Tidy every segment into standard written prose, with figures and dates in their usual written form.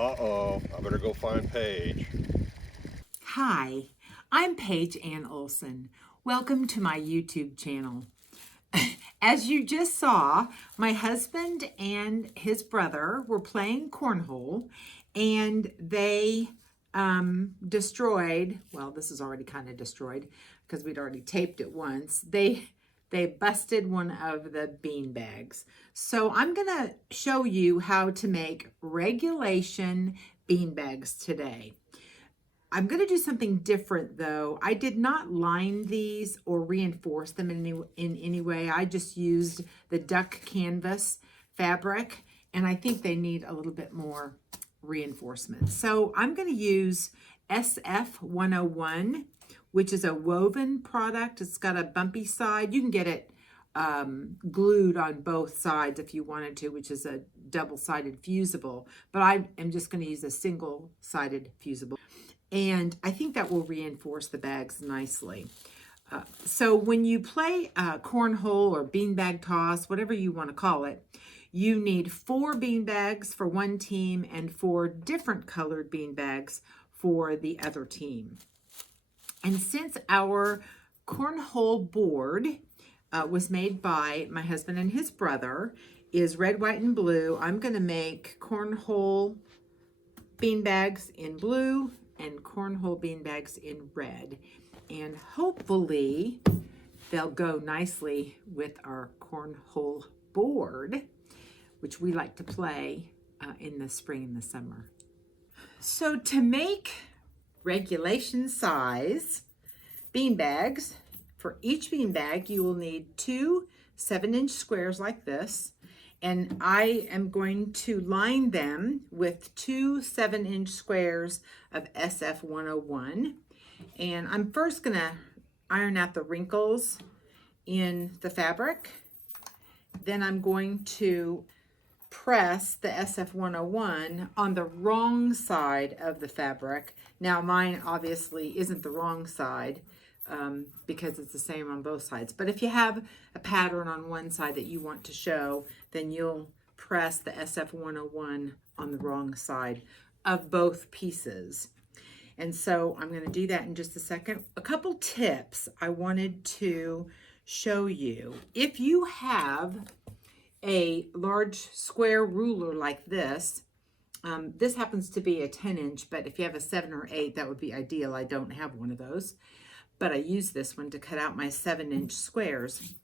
Uh-oh, I better go find Paige. Hi, I'm Paige Ann Olson. Welcome to my YouTube channel. As you just saw, my husband and his brother were playing cornhole and they destroyed, well, this is already kind of destroyed because we'd already taped it once. They busted one of the bean bags. So I'm going to show you how to make regulation bean bags today. I'm going to do something different though. I did not line these or reinforce them in any way. I just used the duck canvas fabric, and I think they need a little bit more reinforcement. So I'm going to use SF101, which is a woven product. It's got a bumpy side. You can get it glued on both sides if you wanted to, which is a double-sided fusible, but I am just going to use a single-sided fusible. And I think that will reinforce the bags nicely. So when you play cornhole or beanbag toss, whatever you want to call it, you need 4 beanbags for one team and 4 different colored beanbags for the other team. And since our cornhole board was made by my husband and his brother, is red, white, and blue, I'm going to make cornhole beanbags in blue and cornhole beanbags in red. And hopefully they'll go nicely with our cornhole board, which we like to play in the spring and the summer. So to make regulation size beanbags, for each beanbag you will need 2 7-inch squares like this. And I am going to line them with 2 7-inch squares of SF101. And I'm first gonna iron out the wrinkles in the fabric. Then I'm going to press the SF101 on the wrong side of the fabric. Now mine obviously isn't the wrong side, because it's the same on both sides. But if you have a pattern on one side that you want to show, then you'll press the SF101 on the wrong side of both pieces. And so I'm going to do that in just a second. A couple tips I wanted to show you. If you have a large square ruler like this, this happens to be a 10-inch, but if you have a 7 or 8, that would be ideal. I don't have one of those, but I use this one to cut out my 7-inch squares.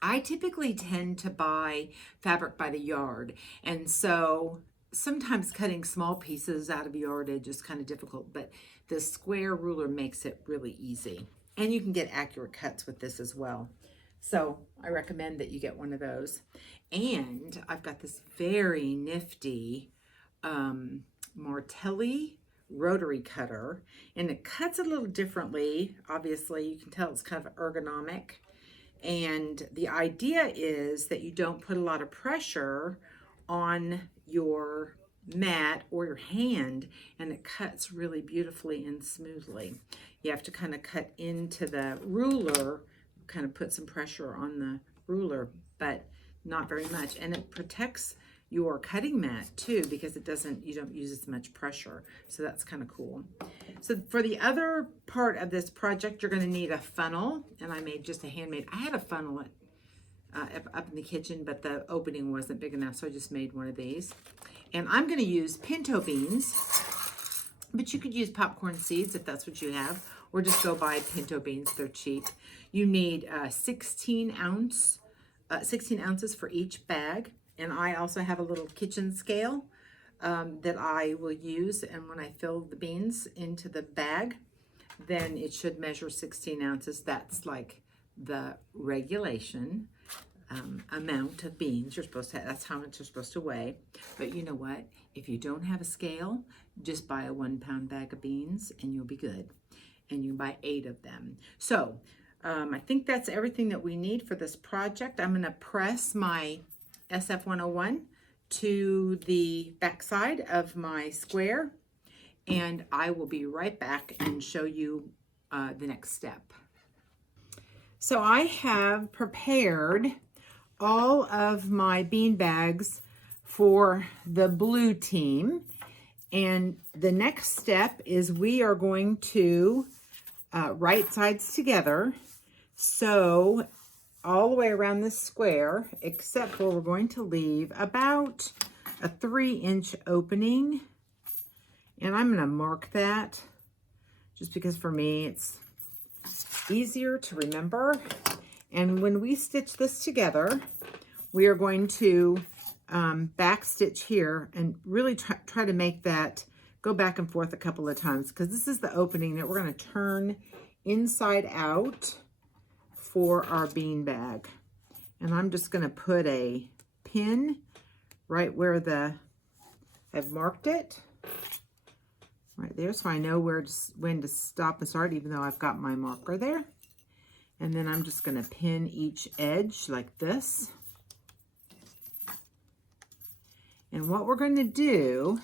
I typically tend to buy fabric by the yard, and so sometimes cutting small pieces out of yardage is kind of difficult, but the square ruler makes it really easy. And you can get accurate cuts with this as well. So I recommend that you get one of those. And I've got this very nifty Martelli rotary cutter, and it cuts a little differently. Obviously, you can tell it's kind of ergonomic. And the idea is that you don't put a lot of pressure on your mat or your hand, and it cuts really beautifully and smoothly. You have to kind of cut into the ruler, kind of put some pressure on the ruler, but not very much. And it protects your cutting mat too, because you don't use as much pressure. So that's kind of cool. So for the other part of this project, you're going to need a funnel, and I made just a handmade. I had a funnel up in the kitchen, but the opening wasn't big enough, so I just made one of these. And I'm going to use pinto beans, but you could use popcorn seeds if that's what you have, or just go buy pinto beans. They're cheap. You need 16 ounces for each bag. And I also have a little kitchen scale that I will use. And when I fill the beans into the bag, then it should measure 16 ounces. That's like the regulation amount of beans you're supposed to have. That's how much you're supposed to weigh. But you know what? If you don't have a scale, just buy a 1-pound bag of beans and you'll be good. And you can buy 8 of them. So I think that's everything that we need for this project. I'm going to press my SF101 to the back side of my square, and I will be right back and show you the next step. So I have prepared all of my bean bags for the blue team, And the next step is we are going to right sides together. So all the way around this square, except for we're going to leave about a 3-inch opening. And I'm going to mark that just because for me it's easier to remember. And when we stitch this together, we are going to back stitch here and really try to make that go back and forth a couple of times, because this is the opening that we're going to turn inside out for our bean bag. And I'm just going to put a pin right where I've marked it right there, so I know when to stop and start, even though I've got my marker there. And then I'm just going to pin each edge like this. And what we're going to do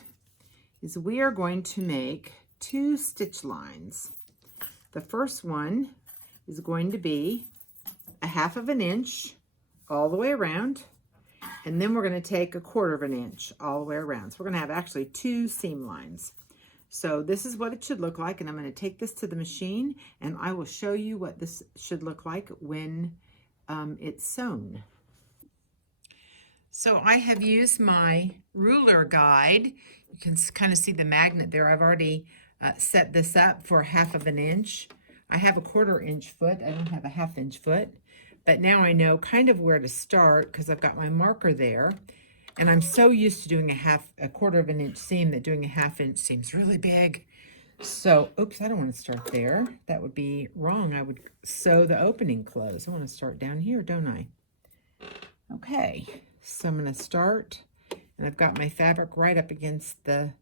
is we are going to make 2 stitch lines. The first one is going to be a 1/2 inch all the way around, and then we're going to take a 1/4 inch all the way around. So we're going to have actually 2 seam lines. So this is what it should look like, and I'm going to take this to the machine and I will show you what this should look like when it's sewn. So I have used my ruler guide. You can kind of see the magnet there. I've already set this up for 1/2 inch. I have a 1/4 inch foot. I don't have a 1/2 inch foot. But now I know kind of where to start because I've got my marker there. And I'm so used to doing a 1/4 inch seam that doing a 1/2 inch seems really big. So, oops, I don't want to start there. That would be wrong. I would sew the opening closed. I want to start down here, don't I? Okay, so I'm going to start, and I've got my fabric right up against the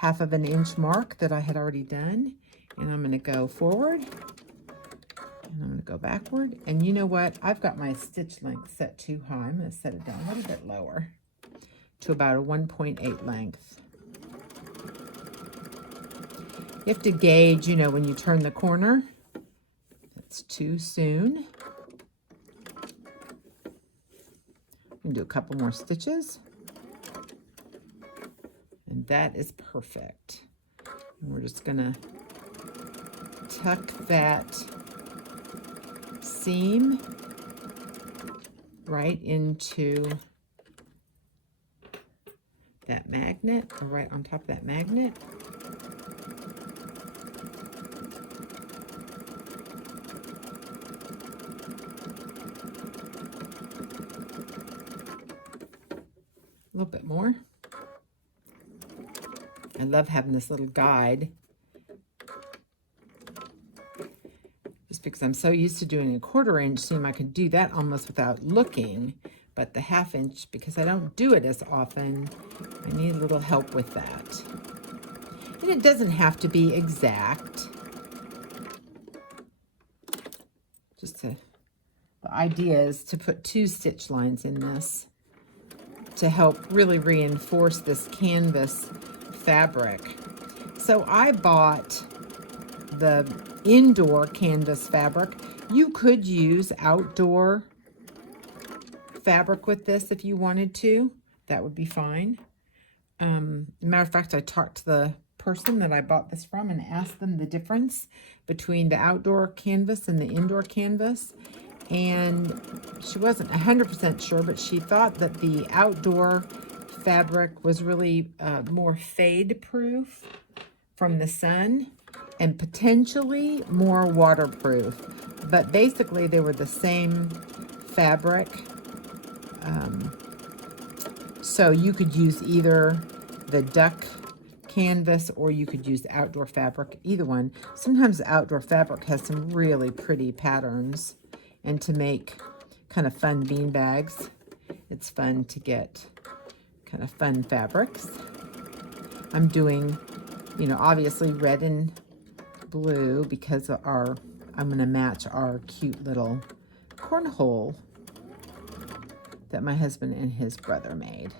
1/2 inch mark that I had already done. And I'm going to go forward, and I'm going to go backward. And you know what? I've got my stitch length set too high. I'm going to set it down a little bit lower to about a 1.8 length. You have to gauge, you know, when you turn the corner. That's too soon. We can do a couple more stitches. And that is perfect. And we're just going to tuck that seam right into that magnet, or right on top of that magnet. A little bit more. I love having this little guide just because I'm so used to doing a 1/4 inch seam. I could do that almost without looking, but the 1/2 inch, because I don't do it as often, I need a little help with that. And it doesn't have to be exact. The idea is to put 2 stitch lines in this to help really reinforce this canvas fabric. So I bought the indoor canvas fabric. You could use outdoor fabric with this if you wanted to. That would be fine. Matter of fact, I talked to the person that I bought this from and asked them the difference between the outdoor canvas and the indoor canvas. And she wasn't 100% sure, but she thought that the outdoor fabric was really more fade proof from the sun and potentially more waterproof. But basically they were the same fabric. So you could use either the duck canvas or you could use outdoor fabric, either one. Sometimes outdoor fabric has some really pretty patterns. And to make kind of fun bean bags, it's fun to get kind of fun fabrics. I'm doing, you know, obviously red and blue because I'm going to match our cute little cornhole that my husband and his brother made.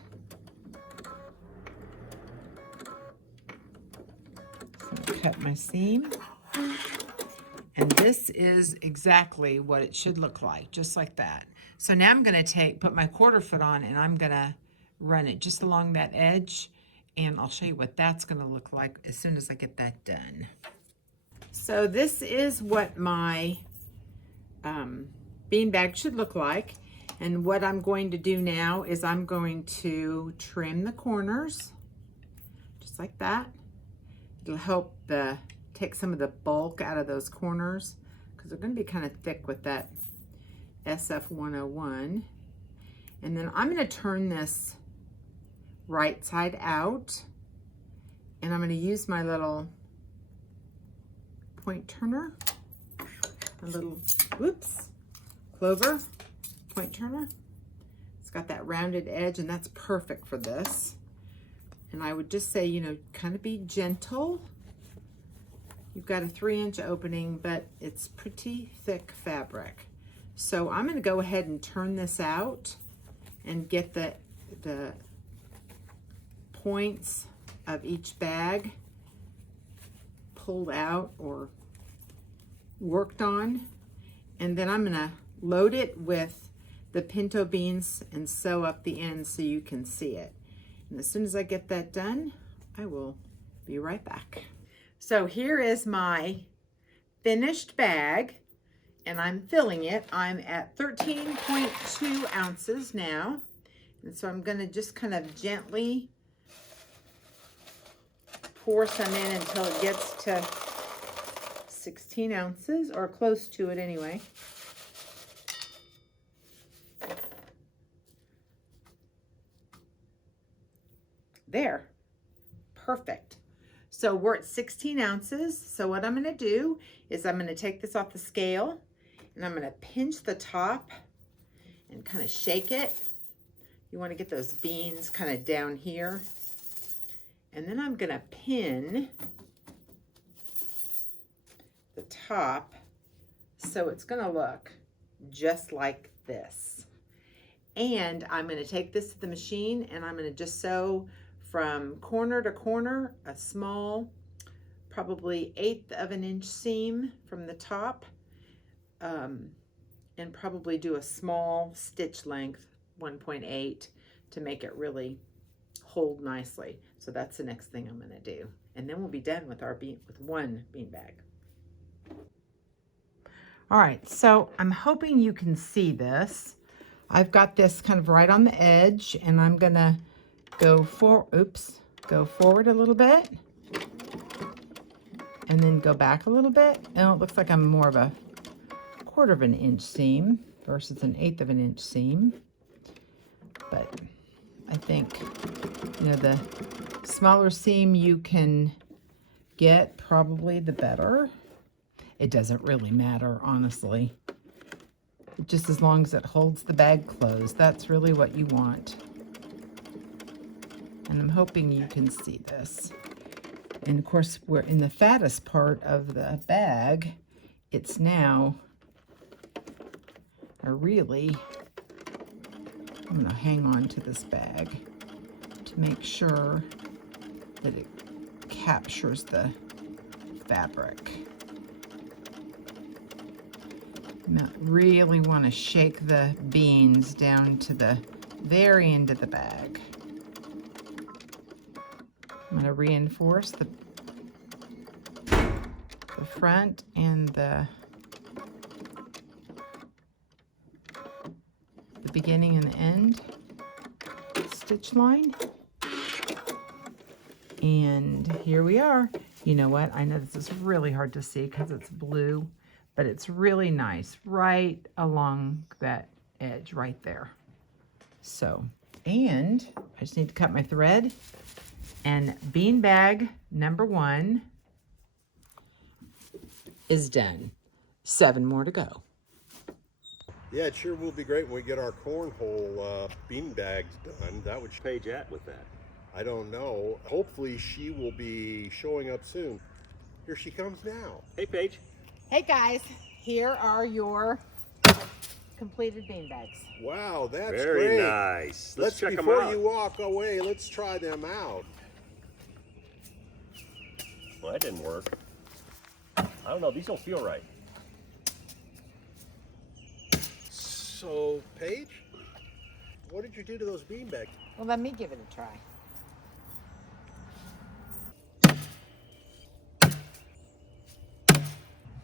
So I'm going to cut my seam. And this is exactly what it should look like, just like that. So now I'm going to put my 1/4 foot on, and I'm going to run it just along that edge And I'll show you what that's going to look like as soon as I get that done. So this is what my bean bag should look like. And what I'm going to do now is I'm going to trim the corners, just like that. It'll help take some of the bulk out of those corners, because they're going to be kind of thick with that SF101. And then I'm going to turn this right side out, and I'm going to use my little point turner, a little, whoops, clover point turner. It's got that rounded edge, and that's perfect for this. And I would just say, you know, kind of be gentle. You've got a 3-inch opening, but it's pretty thick fabric. So I'm going to go ahead and turn this out and get the points of each bag pulled out or worked on. And then I'm going to load it with the pinto beans and sew up the ends so you can see it. And as soon as I get that done, I will be right back. So here is my finished bag, and I'm filling it. I'm at 13.2 ounces now. And so I'm going to just kind of gently pour some in until it gets to 16 ounces, or close to it anyway. There, perfect. So we're at 16 ounces. So what I'm going to do is I'm going to take this off the scale, and I'm going to pinch the top and kind of shake it. You want to get those beans kind of down here. And then I'm going to pin the top so it's going to look just like this. And I'm going to take this to the machine, and I'm going to just sew from corner to corner a small, probably 1/8 of an inch seam from the top, and probably do a small stitch length, 1.8, to make it really hold nicely. So that's the next thing I'm going to do, and then we'll be done with our one bean bag. All right, so I'm hoping you can see this. I've got this kind of right on the edge, and I'm going to go forward a little bit, and then go back a little bit. And it looks like I'm more of a 1/4 of an inch seam versus an 1/8 of an inch seam. But I think, you know, the smaller seam you can get, probably the better. It doesn't really matter, honestly. Just as long as it holds the bag closed, that's really what you want. And I'm hoping you can see this. And of course, we're in the fattest part of the bag. It's now I'm gonna hang on to this bag to make sure that it captures the fabric. You really want to shake the beans down to the very end of the bag. I'm going to reinforce the front and the beginning and the end stitch line. And here we are. You know what? I know this is really hard to see because it's blue, but it's really nice right along that edge right there. So, and I just need to cut my thread. And bean bag number 1 is done. 7 more to go. Yeah, it sure will be great when we get our cornhole bean bags done. That would Paige at with that? I don't know. Hopefully she will be showing up soon. Here she comes now. Hey, Paige. Hey guys, here are your completed bean bags. Wow, that's Very great. nice. Let's check them before out. you walk away, let's try them out. Well, that didn't work. I don't know. These don't feel right. So, Paige, what did you do to those bean bags? Well, let me give it a try.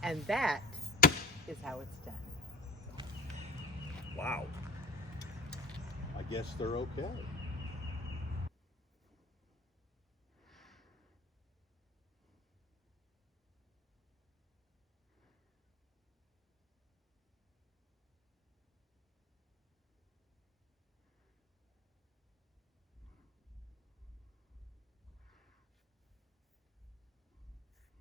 And that is how it's done. Wow. I guess they're okay.